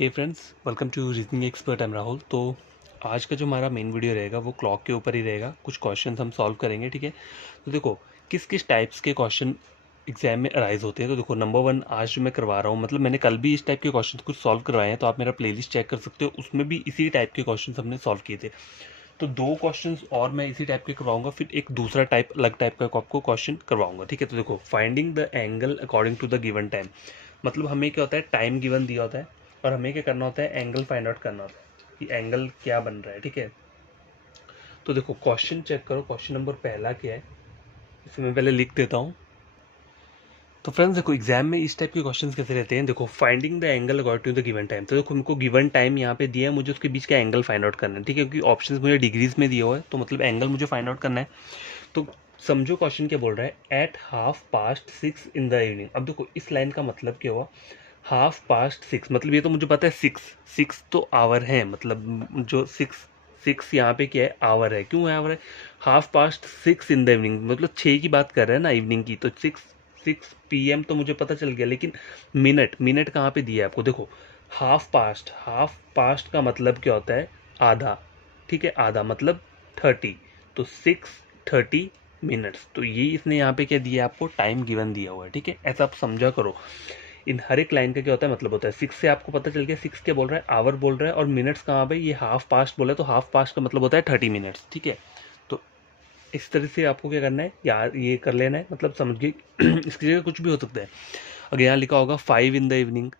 Hey friends, welcome to reasoning expert. I am Rahul. तो आज का जो हमारा मेन वीडियो रहेगा वो क्लॉक के ऊपर ही रहेगा। कुछ क्वेश्चन हम सॉल्व करेंगे, ठीक है। तो देखो किस किस टाइप्स के क्वेश्चन एग्जाम में अराइज होते हैं। तो देखो नंबर वन आज जो मैं करवा रहा हूँ, मतलब मैंने कल भी इस टाइप के क्वेश्चन कुछ सॉल्व करवाए हैं, तो आप मेरा प्लेलिस्ट चेक कर सकते हो, उसमें भी इसी टाइप के क्वेश्चन हमने सॉल्व किए थे। तो दो क्वेश्चन और मैं इसी टाइप के करवाऊंगा, फिर एक दूसरा टाइप अलग टाइप का आपको क्वेश्चन करवाऊंगा, ठीक है। तो देखो finding the angle according to the given time, मतलब हमें क्या होता है, टाइम गिवन दिया होता है और हमें क्या करना होता है, एंगल फाइंड आउट करना होता है कि एंगल क्या बन रहा है, ठीक है। तो देखो क्वेश्चन चेक करो, क्वेश्चन नंबर पहला क्या है, इसे मैं पहले लिख देता हूँ। तो फ्रेंड्स देखो एग्जाम में इस टाइप के क्वेश्चंस कैसे रहते हैं। देखो finding the angle according to the given time, तो देखो हमको गिवन टाइम यहाँ पे दिया है, मुझे उसके बीच का एंगल फाइंड आउट करना है, ठीक है, क्योंकि ऑप्शंस मुझे डिग्रीज में दिया हुआ है, तो मतलब एंगल मुझे फाइंड आउट करना है। तो समझो क्वेश्चन क्या बोल रहा है, एट 6:30 इन द इवनिंग। अब देखो इस लाइन का मतलब क्या हुआ, 6:30, मतलब ये तो मुझे पता है, सिक्स तो आवर है, मतलब जो सिक्स सिक्स यहाँ पे क्या है, आवर है। क्यों है आवर है, 6:30 इन द इवनिंग, मतलब 6 की बात कर रहे हैं ना इवनिंग की, तो 6 PM तो मुझे पता चल गया, लेकिन मिनट मिनट कहाँ पे दिया है आपको। देखो हाफ पास्ट का मतलब क्या होता है, आधा, ठीक है, आधा मतलब 30, तो 6:30 मिनट्स, तो ये इसने यहाँ पे क्या दिया है आपको, टाइम गिवन दिया हुआ है, ठीक है। ऐसा आप समझा करो, इन हर एक लाइन का क्या होता है, मतलब होता है। सिक्स से आपको पता चल गया, सिक्स क्या बोल रहा है, आवर बोल रहा है, और मिनट्स कहाँ पे, ये हाफ पास्ट बोला है, तो हाफ पास्ट का मतलब होता है 30 मिनट्स, ठीक है। तो इस तरह से आपको क्या करना है यार, ये कर लेना है, मतलब समझ गए। इसकी जगह कुछ भी हो सकता है। अगर यहाँ लिखा होगा 5 in the evening,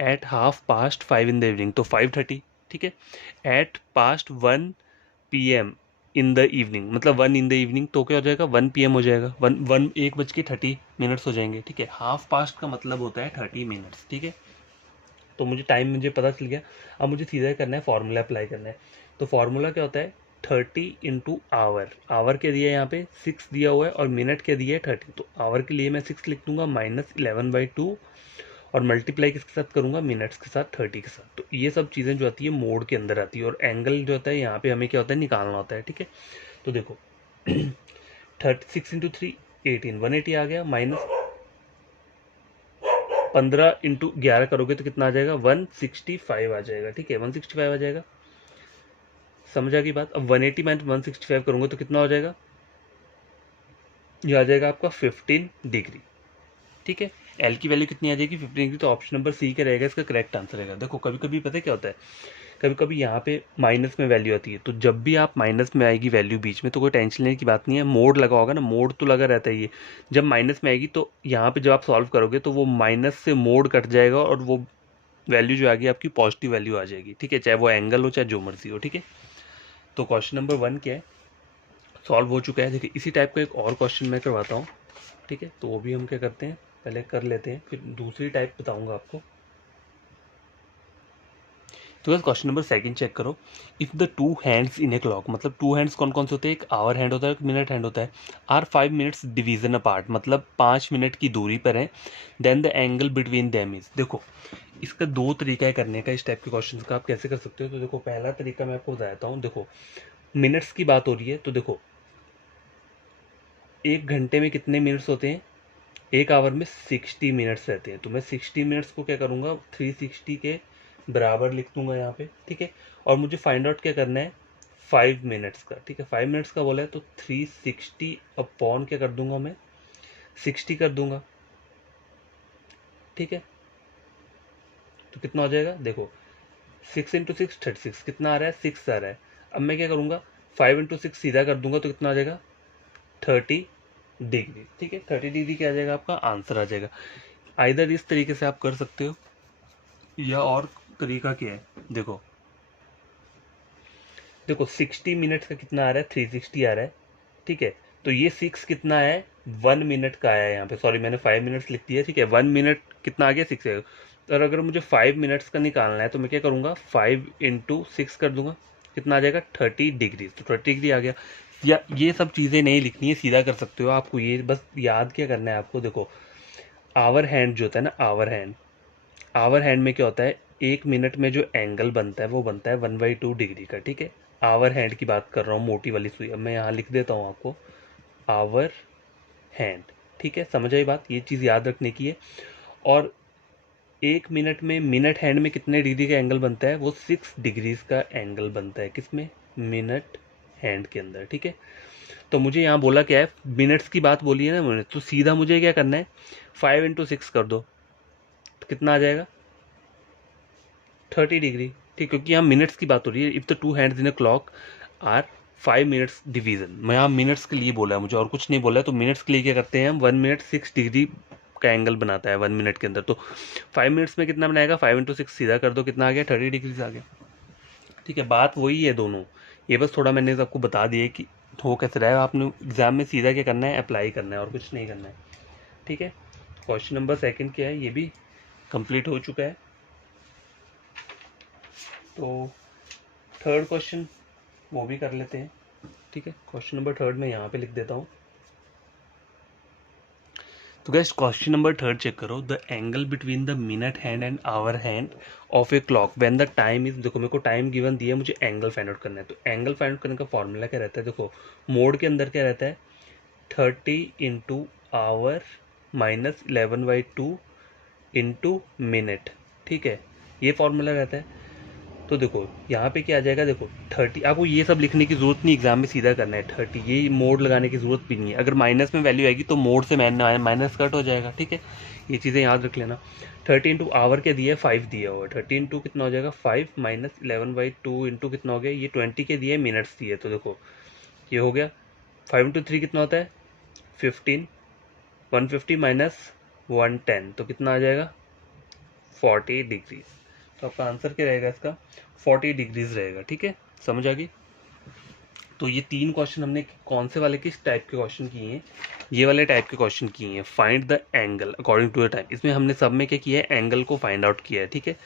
at 5:30 in the evening, तो 5:30, ठीक है। At past 1 PM in the evening, मतलब 1 इन द इवनिंग, तो क्या हो जाएगा, 1 PM हो जाएगा, 1:30 हो जाएंगे, ठीक है। हाफ पास्ट का मतलब होता है 30 मिनट्स, ठीक है। तो मुझे टाइम मुझे पता चल गया। अब मुझे सीधा करना है, फॉर्मूला अप्लाई करना है। तो फॉर्मूला क्या होता है, 30 × आवर क्या दिया है यहाँ पे, 6 दिया हुआ है, और मिनट क्या दिया है 30, तो आवर के लिए मैं 6 लिख दूंगा, -11/2, और मल्टीप्लाई किसके साथ करूंगा, मिनट्स के साथ, 30 के साथ। तो ये सब चीज़ें जो आती है मोड के अंदर आती है, और एंगल जो होता है यहाँ पे हमें क्या होता है, निकालना होता है, ठीक है। तो देखो 6 × 3 18, 180 आ गया, माइनस 15 × 11 करोगे तो कितना आ जाएगा, 165 आ जाएगा, ठीक है, 165 आ जाएगा। समझा की बात। अब 180 माइनस 165 करूंगा तो कितना हो जाएगा, ये आ जाएगा आपका 15 डिग्री, ठीक है। एल की वैल्यू कितनी आ जाएगी, 15 डिग्री, तो ऑप्शन नंबर सी का रहेगा इसका करेक्ट आंसर रहेगा। देखो कभी कभी पता है क्या होता है, कभी कभी यहाँ पे माइनस में वैल्यू आती है, तो जब भी आप माइनस में आएगी वैल्यू बीच में, तो कोई टेंशन लेने की बात नहीं है, मोड लगा होगा ना, मोड तो लगा रहता है ये। जब माइनस में आएगी तो यहाँ पे जब आप सॉल्व करोगे तो वो माइनस से मोड कट जाएगा, और वो वैल्यू जो आ गई आपकी पॉजिटिव वैल्यू आ जाएगी, ठीक है, चाहे वो एंगल हो चाहे जो मर्जी हो, ठीक है। तो क्वेश्चन नंबर 1 क्या है, सॉल्व हो चुका है। देखिए इसी टाइप का एक और क्वेश्चन मैं करवाता हूँ, ठीक है। तो वो भी हम क्या करते हैं, पहले कर लेते हैं, फिर दूसरी टाइप बताऊंगा आपको। तो बस क्वेश्चन नंबर सेकंड चेक करो, if the two hands in a clock, मतलब टू हैंड्स कौन कौन से होते हैं, एक आवर हैंड होता है, एक मिनट हैंड होता है, आर 5 मिनट्स डिवीजन अपार्ट, मतलब 5 मिनट की दूरी पर है, then the angle between them is. देखो इसका दो तरीका है करने का, इस टाइप के क्वेश्चन का आप कैसे कर सकते हो। तो देखो पहला तरीका मैं आपको बताता हूँ। देखो मिनट्स की बात हो रही है, तो देखो एक घंटे में कितने मिनट्स होते हैं, एक आवर में 60 मिनट्स रहते हैं, तो मैं 60 मिनट्स को क्या करूँगा, 360 के बराबर लिख दूंगा यहाँ पे, ठीक है। और मुझे फाइंड आउट क्या करना है, 5 मिनट्स का, ठीक है। 5 मिनट्स का बोला है, तो 360 अपॉन क्या कर दूंगा मैं, 60 कर दूंगा, ठीक है। तो कितना हो जाएगा, देखो 6 × 6 36, कितना आ रहा है, 6 आ रहा है। अब मैं क्या करूँगा, 5 × 6 सीधा कर दूंगा, तो कितना आ जाएगा, 30 डिग्री, ठीक है। 30 डिग्री क्या आ जाएगा, आपका आंसर आ जाएगा। आइदर इस तरीके से आप कर सकते हो, या और तरीका क्या है, देखो देखो 60 मिनट्स का कितना आ रहा है, 360 आ रहा है, ठीक है। तो ये 6 कितना है, 1 मिनट का आया है यहाँ पे, सॉरी मैंने 5 मिनट्स लिख दिया, ठीक है। 1 मिनट कितना आ गया, 6 है। और अगर मुझे 5 मिनट्स का निकालना है, तो मैं क्या करूँगा, 5 × 6 कर दूंगा, कितना आ जाएगा, 30 डिग्री, तो 30 डिग्री आ गया। या ये सब चीज़ें नहीं लिखनी है, सीधा कर सकते हो। आपको ये बस याद क्या करना है आपको, देखो आवर हैंड जो होता है ना, आवर हैंड में क्या होता है, एक मिनट में जो एंगल बनता है वो बनता है 1/2 डिग्री का, ठीक है। आवर हैंड की बात कर रहा हूँ, मोटी वाली सुई। अब मैं यहाँ लिख देता हूँ आपको, आवर हैंड, ठीक है। समझ आई बात, ये चीज़ याद रखने की है। और 1 मिनट में मिनट हैंड में कितने डिग्री का एंगल बनता है, वो 6 डिग्रीज का एंगल बनता है। किसमें, मिनट हैंड के अंदर, ठीक है। तो मुझे यहाँ बोला क्या है, मिनट्स की बात बोली है ना मैंने, तो सीधा मुझे क्या करना है, 5 × 6 कर दो, तो कितना आ जाएगा, 30 डिग्री, ठीक। क्योंकि यहाँ मिनट्स की बात हो रही है। If the two hands in a clock are 5 minutes division, मैं यहाँ मिनट्स के लिए बोला है मुझे और कुछ नहीं बोला है। तो मिनट्स के लिए क्या करते हैं हम, 1 मिनट 6 डिग्री का एंगल बनाता है 1 मिनट के अंदर। तो 5 मिनट्स में कितना बनाएगा, 5 × 6 सीधा कर दो, कितना आ गया, 30 डिग्रीज आ गया, ठीक है। बात वही है दोनों, ये बस थोड़ा मैंने आपको बता दिया कि हो कैसे रहेगा। आपने एग्जाम में सीधा क्या करना है, अप्लाई करना है और कुछ नहीं करना है, ठीक है। क्वेश्चन नंबर 2 क्या है, ये भी कंप्लीट हो चुका है। तो 3rd क्वेश्चन वो भी कर लेते हैं, ठीक है। क्वेश्चन नंबर 3 मैं यहाँ पे लिख देता हूँ। तो गैस क्वेश्चन नंबर 3 चेक करो, the angle between the minute hand and hour hand of a clock when the time is, देखो मेरे को टाइम गिवन दिया है, मुझे एंगल फाइंड आउट करना है। तो एंगल फाइंड आउट करने का फॉर्मूला क्या रहता है, देखो मोड के अंदर क्या रहता है, 30 × आवर माइनस 11/2 इंटू मिनट, ठीक है, ये फॉर्मूला रहता है। तो देखो यहाँ पे क्या आ जाएगा, देखो 30, आपको ये सब लिखने की जरूरत नहीं, एग्जाम में सीधा करना है 30, ये मोड लगाने की जरूरत भी नहीं है। अगर माइनस में वैल्यू आएगी तो मोड से माइनस कट हो जाएगा, ठीक है, ये चीज़ें याद रख लेना। 30 × आवर क्या दिया है, 5 दिया हुआ है, 30 × कितना हो जाएगा, 5 माइनस 11/2 इंटू कितना हो गया, ये 20 के दिए, मिनट्स दिए। तो देखो ये हो गया, 5 × 3 कितना होता है, 15, 150 माइनस 110, तो कितना आ जाएगा, 40 डिग्री। तो आपका आंसर क्या रहेगा इसका, 40 डिग्रीज रहेगा, ठीक है, समझ आ गई। तो ये 3 क्वेश्चन हमने कौन से वाले, किस टाइप के क्वेश्चन किए हैं, ये वाले टाइप के क्वेश्चन किए हैं। Find the angle according to the time, इसमें हमने सब में क्या किया है, एंगल को फाइंड आउट किया है, ठीक है।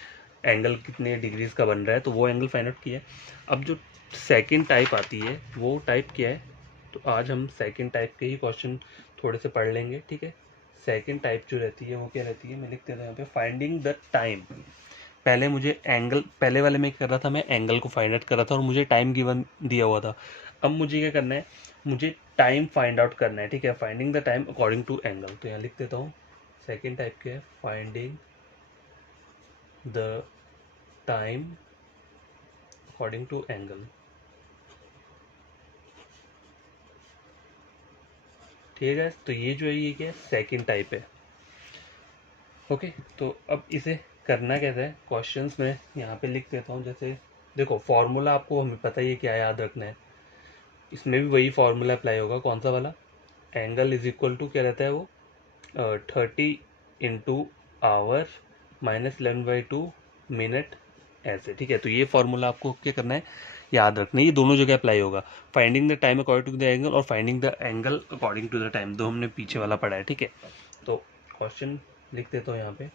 एंगल कितने डिग्रीज का बन रहा है, तो वो एंगल फाइंड आउट किया है। अब जो सेकेंड टाइप आती है वो टाइप क्या है, तो आज हम सेकेंड टाइप के ही क्वेश्चन थोड़े से पढ़ लेंगे, ठीक है। सेकेंड टाइप जो रहती है वो क्या रहती है, मैं लिख देता हूँ यहाँ पे, फाइंडिंग द टाइम। पहले मुझे एंगल, पहले वाले में क्या कर रहा था, मैं एंगल को फाइंड आउट कर रहा था और मुझे टाइम गिवन दिया हुआ था। अब मुझे क्या करना है, मुझे टाइम फाइंड आउट करना है, ठीक है, finding the time according to angle. तो यहाँ लिख देता हूँ, सेकेंड टाइप के है finding the time according to angle, ठीक है। तो ये जो है ये क्या है, सेकेंड टाइप है, ओके। तो अब इसे करना कैसे है, क्वेश्चंस में यहाँ पे लिख देता हूँ। जैसे देखो फॉर्मूला आपको हमें पता ही है क्या याद रखना है, इसमें भी वही फॉर्मूला अप्लाई होगा, कौन सा वाला, एंगल इज इक्वल टू क्या रहता है वो, 30 × आवर माइनस 11/2 मिनट, ऐसे, ठीक है। तो ये फॉर्मूला आपको क्या करना है, याद रखना है, ये दोनों जगह अप्लाई होगा। Finding the time according to the angle और finding the angle according to the time, दो हमने पीछे वाला पढ़ा है, ठीक है। तो क्वेश्चन लिख देता हूँ यहाँ पे।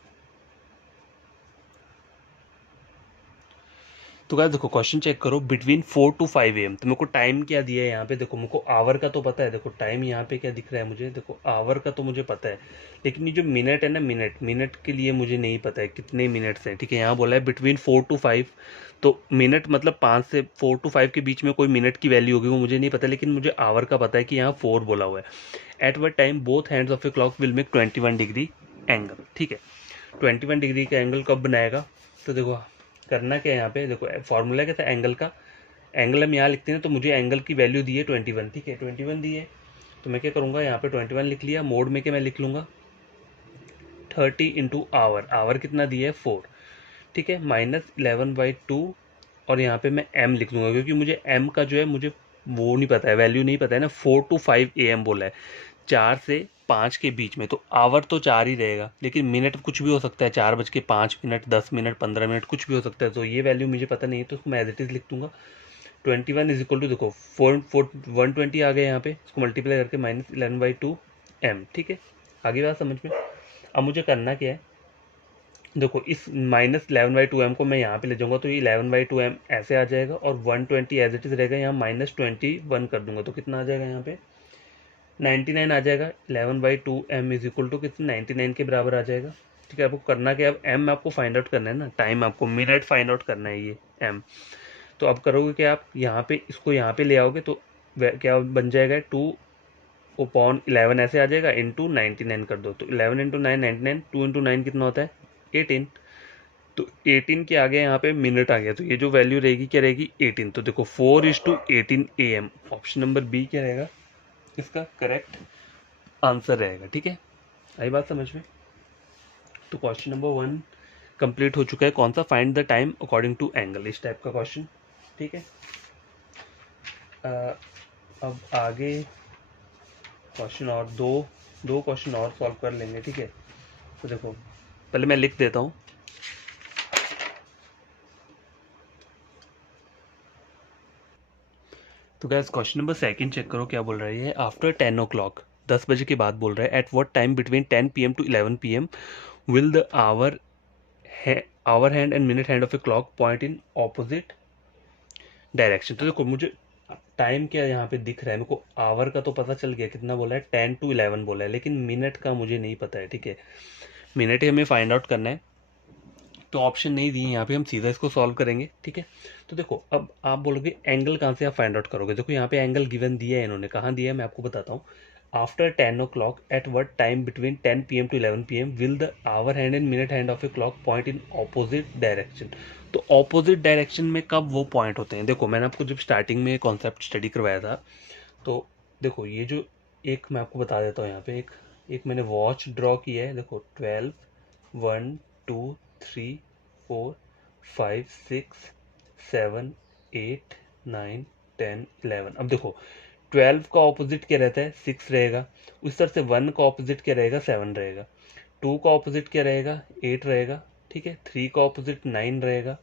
तो गाइस देखो क्वेश्चन चेक करो, बिटवीन 4 to 5 AM, तो मेरे को टाइम क्या दिया है यहाँ पे, देखो मेरे को आवर का तो पता है, देखो टाइम यहाँ पे क्या दिख रहा है मुझे, देखो आवर का तो मुझे पता है, लेकिन ये जो मिनट है ना, मिनट के लिए मुझे नहीं पता है कितने मिनट्स हैं, ठीक है। यहाँ बोला है बिटवीन 4 to 5, तो मिनट मतलब 5 से 4 to 5 के बीच में कोई मिनट की वैल्यू होगी वो मुझे नहीं पता, लेकिन मुझे आवर का पता है कि यहाँ 4 बोला हुआ है। At what time both hands of a clock will make 21 degree angle, ठीक है। 21 डिग्री का एंगल कब बनाएगा, तो देखो करना क्या है यहाँ पे, देखो फॉर्मूला क्या था एंगल का, एंगल हम यहाँ लिखते हैं, तो मुझे एंगल की वैल्यू दी है 21, ठीक है, 21 दी है। तो मैं क्या करूँगा, यहाँ पे 21 लिख लिया, मोड में क्या मैं लिख लूँगा 30 × आवर, आवर कितना दिया है 4, ठीक है, माइनस 11/2, और यहाँ पे मैं m लिख दूंगा, क्योंकि मुझे m का जो है मुझे वो नहीं पता है, वैल्यू नहीं पता है ना। 4 to 5 AM बोला है, 4 से 5 के बीच में, तो आवर तो 4 ही रहेगा, लेकिन मिनट कुछ भी हो सकता है, 4:05, 10 मिनट, 15 मिनट, कुछ भी हो सकता है। तो ये वैल्यू मुझे पता नहीं है, तो उसको मैं एज इट इज लिख दूंगा 21 इज इक्वल टू, देखो 120 आ गया यहाँ पे, इसको मल्टीप्लाई करके माइनस 11/2 m, ठीक है। आगे बात समझ में। अब मुझे करना क्या है, देखो इस माइनस 11/2 m को मैं यहाँ पे ले जाऊंगा, तो ये 11/2 m ऐसे आ जाएगा, और 120 एज इट इज रहेगा, यहाँ -21 कर दूंगा, तो कितना आ जाएगा यहाँ पे 99 आ जाएगा। 11/2 m इज इक्वल टू कितना, 99 के बराबर आ जाएगा, ठीक है। आपको करना क्या है, m आपको फाइंड आउट करना है ना, टाइम आपको मिनट फाइंड आउट करना है, ये m। तो अब करोगे कि आप यहाँ पे इसको यहाँ पे ले आओगे, तो क्या बन जाएगा 2/11 ऐसे आ जाएगा, इंटू 99 कर दो, तो 11 × 9 99, 2 × 9 कितना होता है 18। तो 18 के आगे यहाँ पे मिनट आ गया, तो ये जो वैल्यू रहेगी क्या रहेगी 18। तो देखो 4:18 AM, ऑप्शन नंबर बी क्या रहेगा इसका करेक्ट आंसर रहेगा। ठीक है, आई बात समझ में। तो क्वेश्चन नंबर 1 कंप्लीट हो चुका है, कौन सा, find the time according to angle, इस टाइप का क्वेश्चन। ठीक है, अब आगे क्वेश्चन और दो क्वेश्चन और सॉल्व कर लेंगे। ठीक है, तो देखो पहले मैं लिख देता हूँ। तो guess question number second check करो क्या बोल रहा है। आफ्टर 10 o'clock, 10 बजे के बाद बोल रहा है, at what time between 10 PM to 11 PM will the hour hand and minute hand of a clock point in opposite direction. तो देखो मुझे टाइम क्या यहाँ पे दिख रहा है, मेरे को आवर का तो पता चल गया कितना बोला है, 10 to 11 बोला है, लेकिन मिनट का मुझे नहीं पता है। ठीक है, मिनट ही हमें फाइंड आउट करना है, तो ऑप्शन नहीं दिए यहाँ पे, हम सीधा इसको सॉल्व करेंगे। ठीक है, तो देखो अब आप बोलोगे एंगल कहाँ से आप फाइंड आउट करोगे। देखो यहाँ पे एंगल गिवन दिया है, इन्होंने कहाँ दिया है मैं आपको बताता हूँ। After 10 o'clock at what time between 10 PM to 11 PM will the hour hand and minute hand of a clock point in opposite direction. तो ऑपोजिट डायरेक्शन में कब वो पॉइंट होते हैं, देखो मैंने आपको जब स्टार्टिंग में कॉन्सेप्ट स्टडी करवाया था, तो देखो ये जो एक मैं आपको बता देता हूँ यहाँ पे एक मैंने वॉच ड्रॉ किया है। देखो 12, 1, 2, 3, 4, 5, 6, 7, 8, 9, 10, 11। अब देखो 12 का ऑपोजिट क्या रहता है, 6 रहेगा। उस तरह से 1 का ऑपोजिट क्या रहेगा, 7 रहेगा। 2 का ऑपोजिट क्या रहेगा, 8 रहेगा। ठीक है, 3 का ऑपोजिट 9 रहेगा।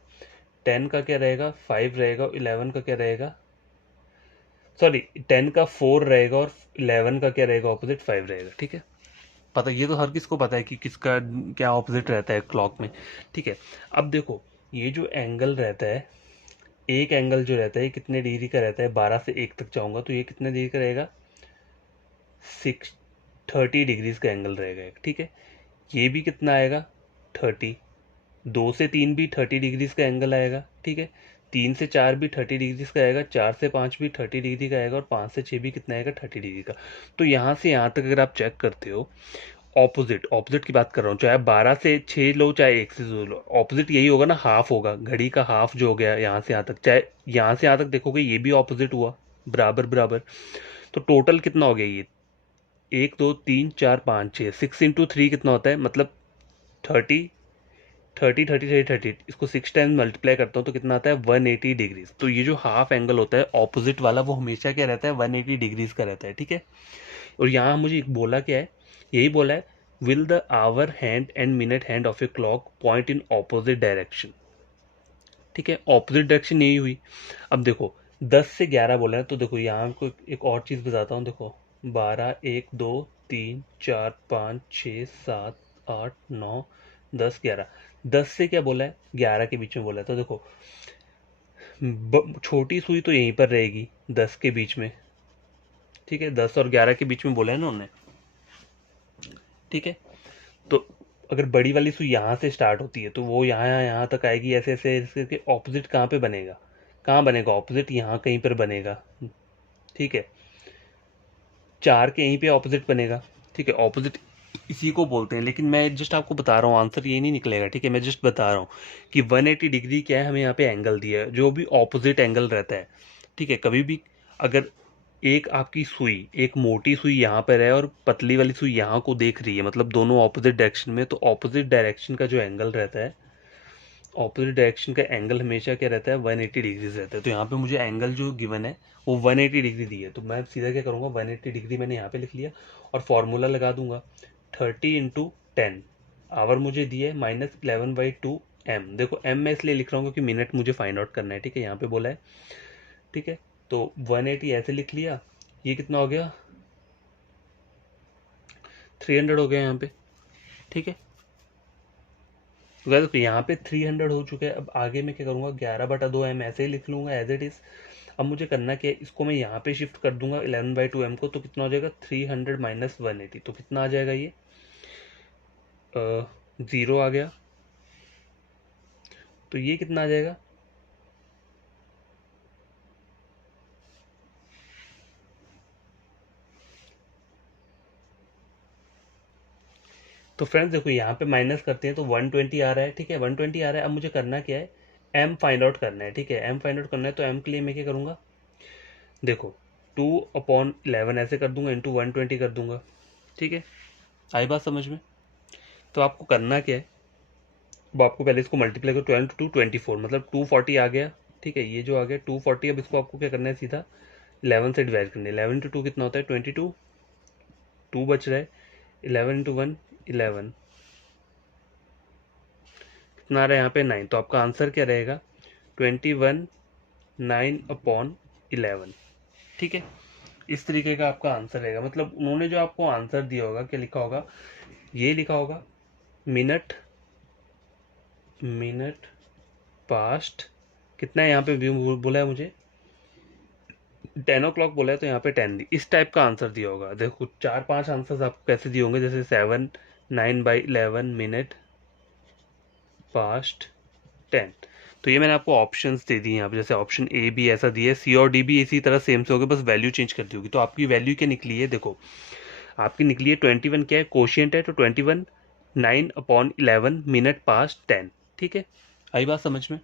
10 का क्या रहेगा, 5 रहेगा। 11 का क्या रहेगा, सॉरी 10 का 4 रहेगा, और 11 का क्या रहेगा ऑपोजिट, 5 रहेगा। ठीक है, पता, ये तो हर किसको पता है कि किसका क्या ऑपोजिट रहता है क्लॉक में। ठीक है, अब देखो ये जो एंगल रहता है, एक एंगल जो रहता है ये कितने डिग्री का रहता है, 12 से 1 तक जाऊंगा तो ये कितने डिग्री का रहेगा, 30 डिग्रीज का एंगल रहेगा एक। ठीक है, ये भी कितना आएगा, 30। 2 से 3 भी 30 डिग्रीज का एंगल आएगा। ठीक है, 3 से 4 भी 30 डिग्रीज का आएगा। 4 से 5 भी 30 डिग्री का आएगा, और 5 से 6 भी कितना आएगा, 30 डिग्री का। तो यहाँ से यहाँ तक अगर आप चेक करते हो, ऑपोजिट ऑपोजिट की बात कर रहा हूँ, चाहे 12 से 6 लो चाहे 1 से 2 लो, ऑपोजिट यही होगा ना, हाफ होगा, घड़ी का हाफ जो हो गया यहाँ से यहाँ तक। चाहे यहाँ से यहाँ तक देखोगे ये भी ऑपोजिट हुआ, बराबर बराबर। तो टोटल कितना हो गया ये, 1, 2, 3, 4, 5, 6, 6 into 3 कितना होता है, मतलब 30, 30, 30, 30, 30। इसको 6 टाइम्स मल्टीप्लाई करता हूँ तो कितना आता है, 180 डिग्रीज। तो ये जो हाफ एंगल होता है ऑपोजिट वाला, वो हमेशा क्या रहता है, 180 डिग्रीज का रहता है। ठीक है, और यहाँ मुझे एक बोला क्या है, यही बोला है, will the hour hand and minute hand of a clock point in opposite direction. ठीक है, ऑपोजिट डायरेक्शन यही हुई। अब देखो 10 से 11 बोला है, तो देखो यहाँ को एक और चीज़ बताता हूँ। देखो 12, 1, 2, 3, 4, 5, 6, 7, 8, 9, 10, 11। 10 से क्या बोला है, 11 के बीच में बोला है। तो देखो छोटी सुई तो यहीं पर रहेगी 10 के बीच में। ठीक है, 10 और 11 के बीच में बोला है ना उन्होंने। ठीक है, तो अगर बड़ी वाली सुई यहाँ से स्टार्ट होती है तो वो यहाँ तक आएगी, ऐसे ऐसे ऐसे करके। ऑपोजिट कहाँ पे बनेगा, कहाँ बनेगा ऑपोजिट, यहाँ कहीं पर बनेगा। ठीक है, 4 के यहीं पे ऑपोजिट बनेगा। ठीक है, ऑपोजिट इसी को बोलते हैं, लेकिन मैं जस्ट आपको बता रहा हूँ, आंसर ये नहीं निकलेगा। ठीक है, मैं जस्ट बता रहा हूँ कि 180 डिग्री क्या है, हमें यहाँ पे एंगल दिया है, जो भी ऑपोजिट एंगल रहता है। ठीक है, कभी भी अगर एक आपकी सुई, एक मोटी सुई यहाँ पर है और पतली वाली सुई यहाँ को देख रही है, मतलब दोनों ऑपोजिट डायरेक्शन में, तो ऑपोजिट डायरेक्शन का जो एंगल रहता है, ऑपोजिट डायरेक्शन का एंगल हमेशा क्या रहता है, 180 डिग्रीज रहता है। तो यहाँ पे मुझे एंगल जो गिवन है वो 180 डिग्री दी है, तो मैं सीधा क्या करूँगा, 180 डिग्री मैंने यहाँ पे लिख लिया और फॉर्मूला लगा दूंगा। 30 into 10, आवर मुझे दिए -11/2 m। देखो m मैं इसलिए लिख रहा हूँ क्योंकि मिनट मुझे फाइंड आउट करना है। ठीक है, यहाँ पे बोला है। ठीक है, तो 180 ऐसे लिख लिया, ये कितना हो गया, 300 हो गया यहाँ पे। ठीक है, तो यहाँ पे 300 हो चुका है। अब आगे मैं क्या करूँगा, 11/2 m ऐसे ही लिख लूँगा एज इट इज़। अब मुझे करना क्या है, इसको मैं यहाँ पे शिफ्ट कर दूंगा 11/2m को, तो कितना हो जाएगा, 300 - 180। तो कितना आ जाएगा ये, 0 आ गया। तो ये कितना आ जाएगा, तो फ्रेंड्स देखो यहाँ पे माइनस करते हैं तो 120 आ रहा है, ठीक है 120 आ रहा है। अब मुझे करना क्या है, एम फाइंड आउट करना है, ठीक है एम फाइंड आउट करना है। तो एम के लिए मैं क्या करूँगा, देखो 2/11 ऐसे कर दूंगा, इंटू 120 कर दूंगा, ठीक है। आई बात समझ में। तो आपको करना क्या है, अब आपको पहले इसको मल्टीप्लाई करो, 12 टू 24 मतलब 240 आ गया, ठीक है ये जो आ गया 240। अब इसको आपको क्या करना है, सीधा 11 से डिवाइड करना है। 11 टू 2 कितना होता है 22, 2 बच रहा है, 11 इंटू 1 11, कितना आ रहा है यहाँ पे 9। तो आपका आंसर क्या रहेगा 21 9/11, ठीक है। इस तरीके का आपका आंसर रहेगा। मतलब उन्होंने जो आपको आंसर दिया होगा क्या लिखा होगा, ये लिखा होगा मिनट मिनट पास्ट कितना है यहाँ पे बोला है मुझे 10 o'clock बोला है, तो यहाँ पे 10 दी, इस टाइप का आंसर दिया होगा। देखो 4-5 आंसर्स आपको कैसे दिए होंगे, जैसे 7 9/11 मिनट पास्ट 10। तो ये मैंने आपको ऑप्शंस दे दिए यहाँ पे, जैसे ऑप्शन ए भी ऐसा दिया है, सी और डी भी इसी तरह सेम से होगा, बस वैल्यू चेंज कर दी होगी। तो आपकी वैल्यू क्या निकली है, देखो आपकी निकली है 21, क्या है कोशिएंट है, तो 21 9/11 मिनट पास्ट 10, ठीक है। आई बात समझ में।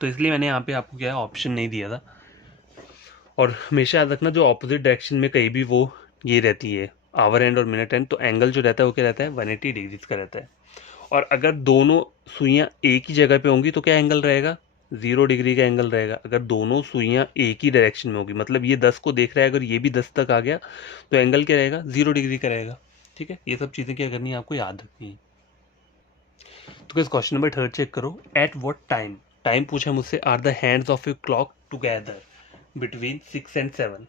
तो इसलिए मैंने यहाँ पे आपको क्या है ऑप्शन नहीं दिया था। और हमेशा याद रखना, जो ऑपोजिट डायरेक्शन में कहीं भी वो ये रहती है आवर एंड और मिनट एंड, तो एंगल जो रहता है वो क्या रहता है 180 डिग्रीज का रहता है। और अगर दोनों सुइयां एक ही जगह पे होंगी तो क्या एंगल रहेगा 0 डिग्री का एंगल रहेगा। अगर दोनों सुइयां एक ही डायरेक्शन में होगी, मतलब ये 10 को देख रहा है, अगर ये भी 10 तक आ गया तो एंगल क्या रहेगा 0 डिग्री का रहेगा, ठीक है। ये सब चीज़ें क्या करनी है आपको याद रखनी है। तो इस क्वेश्चन नंबर 3 चेक करो, एट व्हाट टाइम, टाइम पूछा मुझसे, are the hands of a clock together between 6 and 7,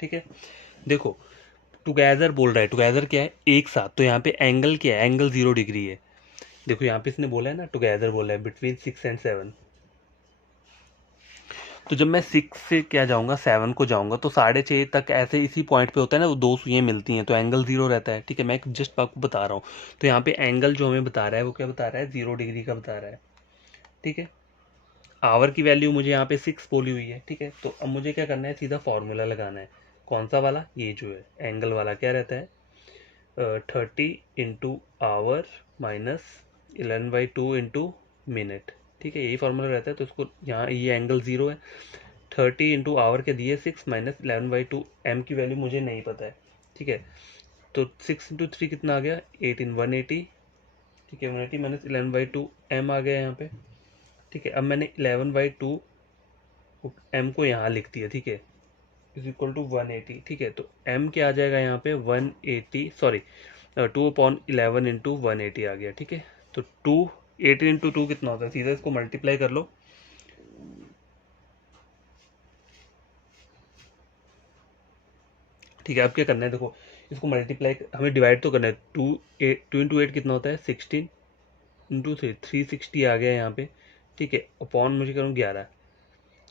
ठीक है। देखो टुगेदर बोल रहा है, टुगेदर क्या है एक साथ, तो यहाँ पे एंगल क्या है, एंगल 0 डिग्री है। देखो यहाँ पे इसने बोला है ना टुगेदर बोला है बिटवीन 6 and 7, तो जब मैं 6 से क्या जाऊंगा 7 को जाऊंगा तो 6:30 तक ऐसे इसी पॉइंट पे होता है ना, वो दो सुइयां मिलती हैं तो एंगल 0 रहता है, ठीक है। मैं जस्ट आपको बता रहा हूँ। तो यहाँ पे एंगल जो हमें बता रहा है वो क्या बता रहा है 0 डिग्री का बता रहा है, ठीक है। आवर की वैल्यू मुझे यहाँ पे 6 बोली हुई है, ठीक है। तो अब मुझे क्या करना है, सीधा फॉर्मूला लगाना है। कौन सा वाला, ये जो है एंगल वाला, क्या रहता है 30 into our minus 11/2 into minute, ठीक है। यही फॉर्मूला रहता है। तो इसको यहाँ ये एंगल 0 है, 30 इंटू आवर के दिए 6 माइनस 11/2, एम की वैल्यू मुझे नहीं पता है, ठीक है। तो 6 इंटू 3 कितना आ गया 18, 180, ठीक है 180 माइनस 11/2 एम आ गया यहाँ पे, ठीक है। अब मैंने 11/2 एम को यहाँ लिख दिया, ठीक है, इज इक्वल टू 180, ठीक है। तो एम क्या आ जाएगा यहाँ पे 180, सॉरी 2/11 इंटू 180 आ गया, ठीक है। तो 18 इंटू 2 कितना होता है, सीधा इसको मल्टीप्लाई कर लो, ठीक है। अब क्या करना है, देखो इसको मल्टीप्लाई हमें डिवाइड तो करना है, 2 इंटू 8 कितना होता है 16 इंटू 3 360 आ गया यहाँ पे, ठीक है। अपॉन मुझे करूँ 11,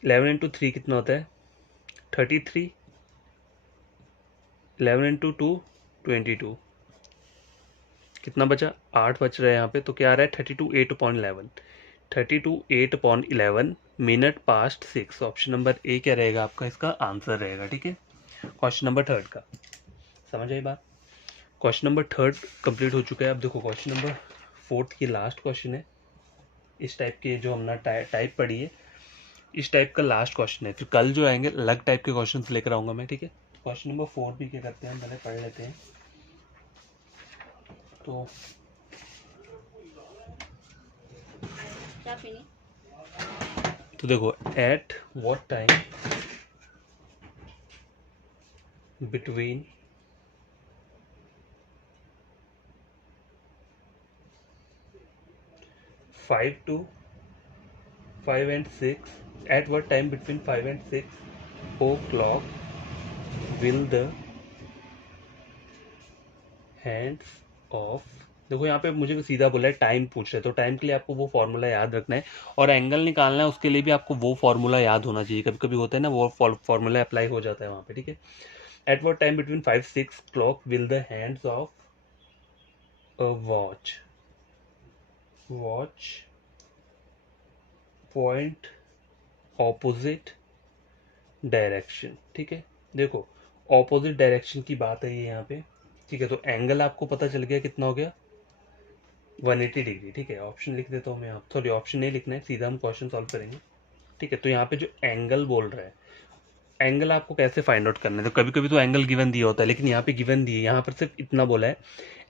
11 इंटू 3 कितना होता है 33, 11 इंटू 2 22, कितना बचा 8 बच रहा है यहाँ पे। तो क्या आ रहा है 32 8/11, 32 8/11 minute past 6। Option number A क्या रहेगा आपका इसका आंसर रहेगा, ठीक है। क्वेश्चन नंबर 3 का समझ आई बात। क्वेश्चन नंबर 3 कंप्लीट हो चुका है। अब देखो क्वेश्चन नंबर 4 की लास्ट क्वेश्चन है इस टाइप के, जो हमने टाइप पढ़ी है इस टाइप का लास्ट क्वेश्चन है। फिर कल जो आएंगे अलग टाइप के क्वेश्चन लेकर आऊंगा मैं, ठीक है। क्वेश्चन नंबर 4 भी क्या करते हैं हम पहले पढ़ लेते हैं। तो देखो eight what time between 5 and 6, at what time between 5 and 6 o'clock will the hands of, देखो यहाँ पे मुझे सीधा बोला है टाइम पूछ रहे, तो टाइम के लिए आपको वो फॉर्मूला याद रखना है, और एंगल निकालना है उसके लिए भी आपको वो फॉर्मूला याद होना चाहिए। कभी कभी होता है ना वो फॉर्मूला अप्लाई हो जाता है वहाँ पे, ठीक है। At what time between 5 6 o'clock will the hands of a watch point opposite direction, ठीक है। देखो ऑपोजिट डायरेक्शन की बात है ये यहाँ पे, ठीक है, तो एंगल आपको पता चल गया कितना हो गया, 180 डिग्री। ठीक है, ऑप्शन लिख देता हूँ मैं, आप सॉरी ऑप्शन नहीं लिखना है, सीधा हम क्वेश्चन सॉल्व करेंगे। ठीक है, तो यहाँ पे जो एंगल बोल रहा है, एंगल आपको कैसे फाइंड आउट करना है, तो कभी कभी तो एंगल गिवन दिया होता है, लेकिन यहाँ पे गिवन दिए, यहाँ पर सिर्फ इतना बोला है,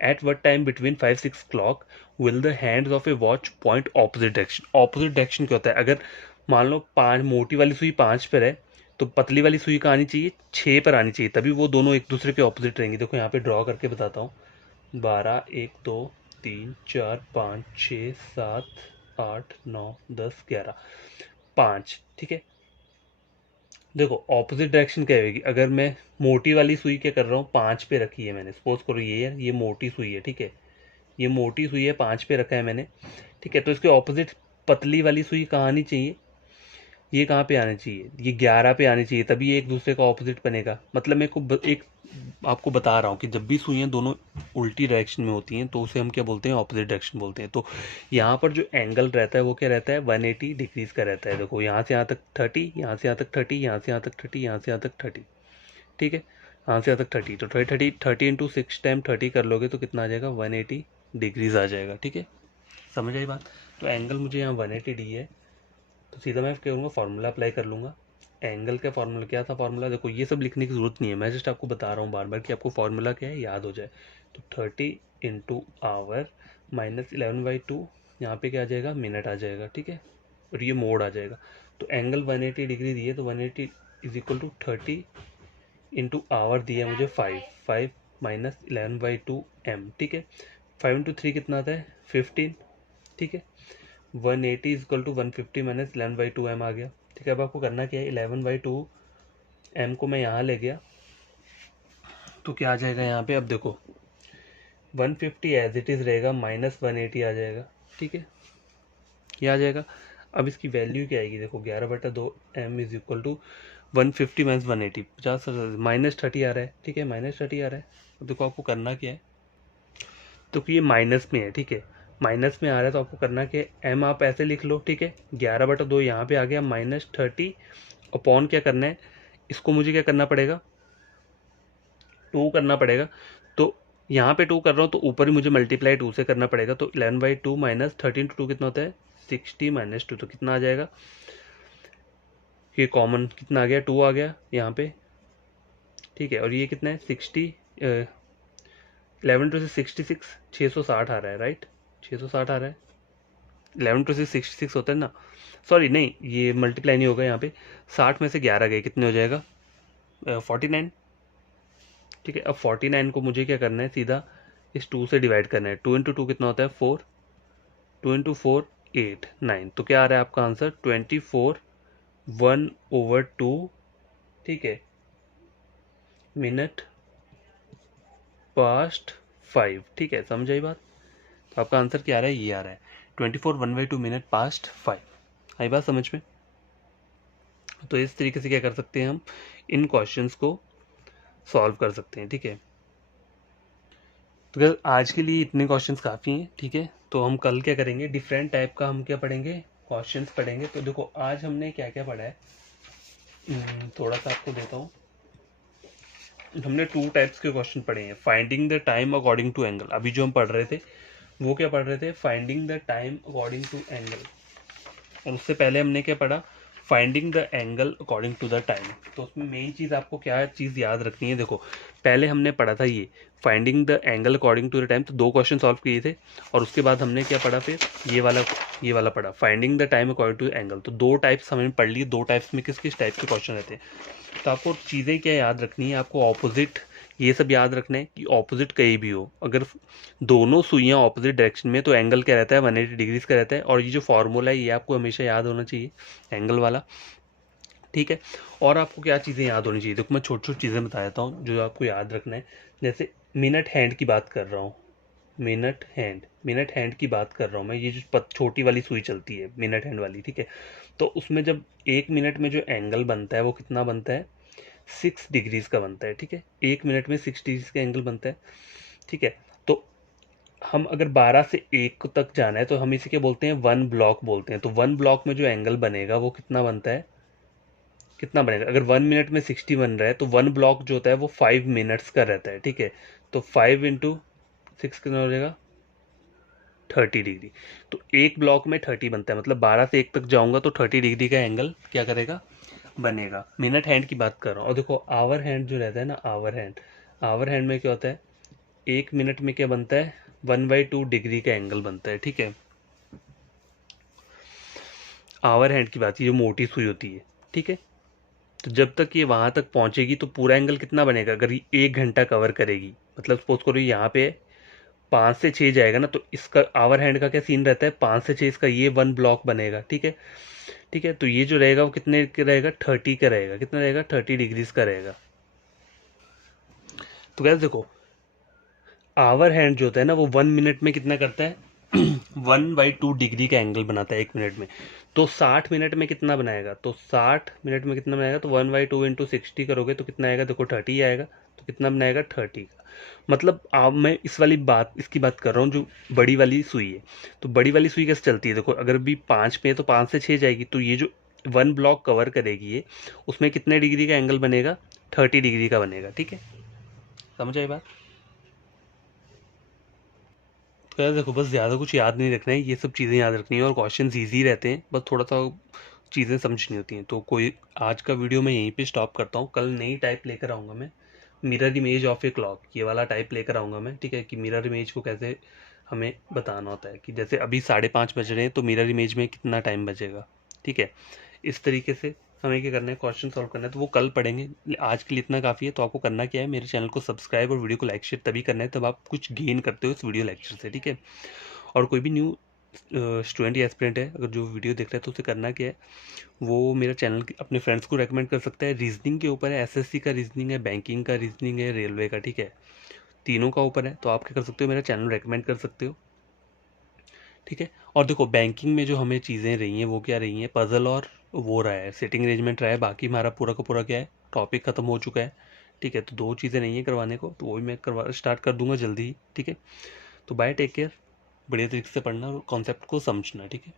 at what time between 5-6 clock will the hands of a watch point opposite direction. Opposite direction क्या होता है, अगर मान लो 5, मोटी वाली सुई 5 पर है, तो पतली वाली सुई कहाँ आनी चाहिए, 6 पर आनी चाहिए, तभी वो दोनों एक दूसरे के ऑपोजिट रहेंगे। देखो यहाँ पे ड्रॉ करके बताता हूँ, 12, 1, 2, 3, 4, 5, 6, 7, 8, 9, 10, 11, 5। ठीक है, देखो ऑपोजिट डायरेक्शन क्या होगी, अगर मैं मोटी वाली सुई क्या कर रहा हूँ, 5 पे रखी है मैंने, सपोज करो ये मोटी सुई है। ठीक है, ये मोटी सुई है, 5 पे रखा है मैंने। ठीक है, तो इसके ऑपोजिट पतली वाली सुई कहाँ आनी चाहिए, ये कहाँ पे आनी चाहिए, ये 11 पे आनी चाहिए, तभी ये एक दूसरे का ऑपोजिट बनेगा। मतलब मैं को एक आपको बता रहा हूँ कि जब भी सुइयाँ दोनों उल्टी डायरेक्शन में होती हैं तो उसे हम क्या बोलते हैं, ऑपोजिट डायरेक्शन बोलते हैं। तो यहाँ पर जो एंगल रहता है वो क्या रहता है, 180 डिग्रीज का रहता है। देखो यहाँ से यहाँ तक 30, यहाँ से यहाँ तक 30, यहाँ से यहाँ तक 30, यहाँ से यहाँ तक 30। ठीक है, यहाँ से यहाँ तक 30, तो 30 इंटू 6 टाइम 30 कर लोगे तो कितना आ जाएगा, 180 डिग्रीज आ जाएगा। ठीक है, समझ आई बात। तो एंगल मुझे यहाँ 180 डी है, तो सीधा मैं क्या करूँगा, फार्मूला अप्लाई कर लूँगा। एंगल का फार्मूला क्या था, फार्मूला देखो ये सब लिखने की ज़रूरत नहीं है, मैं जस्ट आपको बता रहा हूँ बार बार कि आपको फार्मूला क्या है याद हो जाए। तो 30 इंटू आवर माइनस 11/2, यहाँ पे क्या आ जाएगा, मिनट आ जाएगा। ठीक है, और ये मोड आ जाएगा। तो एंगल 180 डिग्री दिए, तो 180 is equal to 30 into hour दिया मुझे 5 माइनस 11/2 एम। ठीक है, 5 इंटू 3 कितना आता है, 15। ठीक है, 180 is equal to 150 minus 11/2 m आ गया। ठीक है, अब आपको करना क्या है, 11/2 एम को मैं यहाँ ले गया तो क्या आ जाएगा यहाँ पे, अब देखो 150 एज इट इज़ रहेगा, माइनस 180 आ जाएगा। ठीक है, ये आ जाएगा। अब इसकी वैल्यू क्या आएगी, देखो 11/2 M is equal to 150 minus 180, 50 minus 30 आ रहा है। ठीक है, माइनस 30 आ रहा है। अब देखो आपको करना क्या है, तो ये माइनस में है। ठीक है, माइनस में आ रहा है तो आपको करना क्या है, एम आप ऐसे लिख लो। ठीक है, 11/2 यहाँ पे आ गया, माइनस 30 अपॉन क्या करना है, इसको मुझे क्या करना पड़ेगा, 2 करना पड़ेगा। तो यहाँ पे 2 कर रहा हूँ तो ऊपर ही मुझे मल्टीप्लाई 2 से करना पड़ेगा। तो 11/2 माइनस 13 टू 2 कितना होता है, 60 माइनस 2, तो कितना आ जाएगा, ये कॉमन कितना आ गया, 2 आ गया यहाँ पे। ठीक है, और ये कितना है, 60, 11 टू से 66, 660 आ रहा है, राइट, 660 आ रहा है। 11 टू से 66 होता है ना, सॉरी नहीं, ये मल्टीप्लाई नहीं होगा यहाँ पे, 60 में से 11 गए, कितने हो जाएगा, 49। ठीक है, अब 49 को मुझे क्या करना है, सीधा इस 2 से डिवाइड करना है। 2 इंटू 2 कितना होता है, 4, 2 इंटू 4 8, 9, तो क्या आ रहा है आपका आंसर, 24 1/2। ठीक है, मिनट पास्ट 5। ठीक है, समझ आई बात। तो आपका आंसर क्या आ रहा है, ये आ रहा है 24 1/2 मिनट पास्ट 5। आई बात समझ में। तो इस तरीके से क्या कर सकते हैं, हम इन क्वेश्चंस को सॉल्व कर सकते हैं। ठीक है, तो अगर आज के लिए इतने क्वेश्चंस काफ़ी हैं। ठीक है, तो हम कल क्या करेंगे, डिफरेंट टाइप का हम क्या पढ़ेंगे, क्वेश्चंस पढ़ेंगे। तो देखो आज हमने क्या क्या पढ़ा है, थोड़ा सा आपको देता हूँ। हमने 2 टाइप्स के क्वेश्चन पढ़े हैं, finding the time according to angle. अभी जो हम पढ़ रहे थे वो क्या पढ़ रहे थे, finding the time according to angle. और उससे पहले हमने क्या पढ़ा, finding the angle according to the time. तो उसमें मेन चीज़ आपको क्या चीज़ याद रखनी है, देखो पहले हमने पढ़ा था ये finding the angle according to the time, तो 2 क्वेश्चन सॉल्व किए थे। और उसके बाद हमने क्या पढ़ा, फिर ये वाला पढ़ा, finding the time according to angle. तो 2 टाइप्स हमने पढ़ लिए, 2 टाइप्स में किस किस टाइप के क्वेश्चन रहते हैं। तो आपको चीज़ें क्या याद रखनी है, आपको ऑपोजिट ये सब याद रखना है कि ऑपोजिट कहीं भी हो, अगर दोनों सुइयां ऑपोजिट डायरेक्शन में, तो एंगल क्या रहता है, 180 डिग्रीज का रहता है। और ये जो फॉर्मूला है ये आपको हमेशा याद होना चाहिए, एंगल वाला। ठीक है, और आपको क्या चीज़ें याद होनी चाहिए, देखो मैं छोटी छोटी चीज़ें बता देता हूँ जो आपको याद रखना है। जैसे मिनट हैंड की बात कर रहा हूँ, मिनट हैंड की बात कर रहा हूँ मैं, ये जो छोटी वाली सुई चलती है मिनट हैंड वाली। ठीक है, तो उसमें जब 1 मिनट में जो एंगल बनता है वो कितना बनता है, 6 डिग्रीज का बनता है। ठीक है, 1 मिनट में 6 डिग्रीज का एंगल बनता है। ठीक है, तो हम अगर 12 से 1 तक जाना है तो हम इसे क्या बोलते हैं, 1 ब्लॉक बोलते हैं। तो 1 ब्लॉक में जो एंगल बनेगा वो कितना बनता है, कितना बनेगा, अगर 1 मिनट में 60 बन रहा है तो 1 ब्लॉक जो होता है वो 5 मिनट्स का रहता है। ठीक है, तो 5 × 6 कितना हो जाएगा, 30 डिग्री। तो एक ब्लॉक में 30 बनता है, मतलब 12 से 1 तक जाऊंगा तो 30 डिग्री का एंगल क्या करेगा, बनेगा। मिनट हैंड की बात कर रहा हूँ। और देखो आवर हैंड जो रहता है ना, आवर हैंड में क्या होता है, 1 मिनट में क्या बनता है, 1/2 डिग्री का एंगल बनता है, ठीक है। आवर हैंड की बात, ये जो मोटी सुई होती है, ठीक है। तो जब तक ये वहां तक पहुंचेगी तो पूरा एंगल कितना बनेगा, अगर ये 1 घंटा कवर करेगी, मतलब सपोज करो यहाँ पे 5 से 6 जाएगा ना, तो इसका आवर हैंड का क्या सीन रहता है, 5 से 6 इसका ये 1 ब्लॉक बनेगा, ठीक है। ठीक है, तो ये जो रहेगा वो कितने का रहेगा, 30 का रहेगा। कितना रहेगा, 30 डिग्रीज का रहेगा। तो क्या देखो, आवर हैंड जो होता है ना, वो 1 मिनट में कितना करता है, 1/2 डिग्री का एंगल बनाता है 1 मिनट में। तो 60 मिनट में कितना बनाएगा, तो 60 मिनट में कितना बनाएगा, तो 1/2 × 60 करोगे तो कितना आएगा, देखो 30 आएगा। तो कितना बनाएगा, 30 का। मतलब अब मैं इस वाली बात, इसकी बात कर रहा हूँ जो बड़ी वाली सुई है। तो बड़ी वाली सुई कैसे चलती है, देखो अगर भी 5 पे है तो 5 से 6 जाएगी, तो ये जो 1 ब्लॉक कवर करेगी ये, उसमें कितने डिग्री का एंगल बनेगा, 30 डिग्री का बनेगा, ठीक है। समझ आई बात। तो यार देखो, बस ज़्यादा कुछ याद नहीं रखना है, ये सब चीज़ें याद रखनी है, और क्वेश्चन ईजी रहते हैं, बस थोड़ा सा चीज़ें समझनी होती हैं। तो कोई आज का वीडियो मैं यहीं पे स्टॉप करता हूँ। कल नई टाइप लेकर आऊँगा मैं, mirror image of a clock, ये वाला टाइप लेकर आऊँगा मैं, ठीक है। कि मिरर इमेज को कैसे हमें बताना होता है, कि जैसे अभी 5:30 बज रहे हैं तो मिरर इमेज में कितना टाइम बचेगा, ठीक है। इस तरीके से हमें क्या करना है, क्वेश्चन सॉल्व करना है, तो वो कल पढ़ेंगे। आज के लिए इतना काफ़ी है। तो आपको करना क्या है, मेरे चैनल को सब्सक्राइब और वीडियो को लाइक शेयर तभी करना है तब आप कुछ गेन करते हो इस वीडियो लेक्चर से, ठीक है। और कोई भी न्यू स्टूडेंट या एस्पिरेंट है अगर जो वीडियो देख रहा है, तो उसे करना क्या है, वो मेरा चैनल अपने फ्रेंड्स को रेकमेंड कर सकता है। रीजनिंग के ऊपर है, एसएससी का रीजनिंग है, बैंकिंग का रीजनिंग है, रेलवे का, ठीक है। तीनों का ऊपर है। तो आप क्या कर सकते हो, मेरा चैनल रेकमेंड कर सकते हो, ठीक है। और देखो बैंकिंग में जो हमें चीज़ें रही हैं वो क्या रही हैं, पजल और वो रहा है, सिटिंग अरेंजमेंट रहा है। बाकी हमारा पूरा का पूरा क्या है, टॉपिक ख़त्म हो चुका है, ठीक है। तो 2 चीज़ें नहीं है करवाने को, तो वो भी मैं करवा स्टार्ट कर दूंगा जल्दी ही, ठीक है। तो बाय, टेक केयर। बढ़िया तरीके से पढ़ना और कॉन्सेप्ट को समझना, ठीक है।